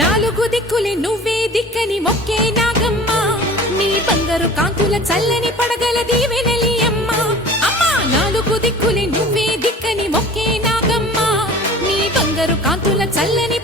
నాలుగు దిక్కులే నువ్వే దిక్కని మొక్కే నాగమ్మ, నీ బంగారు కాంతుల చల్లని పడగల దీవెనలి అమ్మ. అమ్మా నాలుగు దిక్కులే నువ్వే దిక్కని మొక్కే నాగమ్మ, నీ బంగారు కాంతుల చల్లని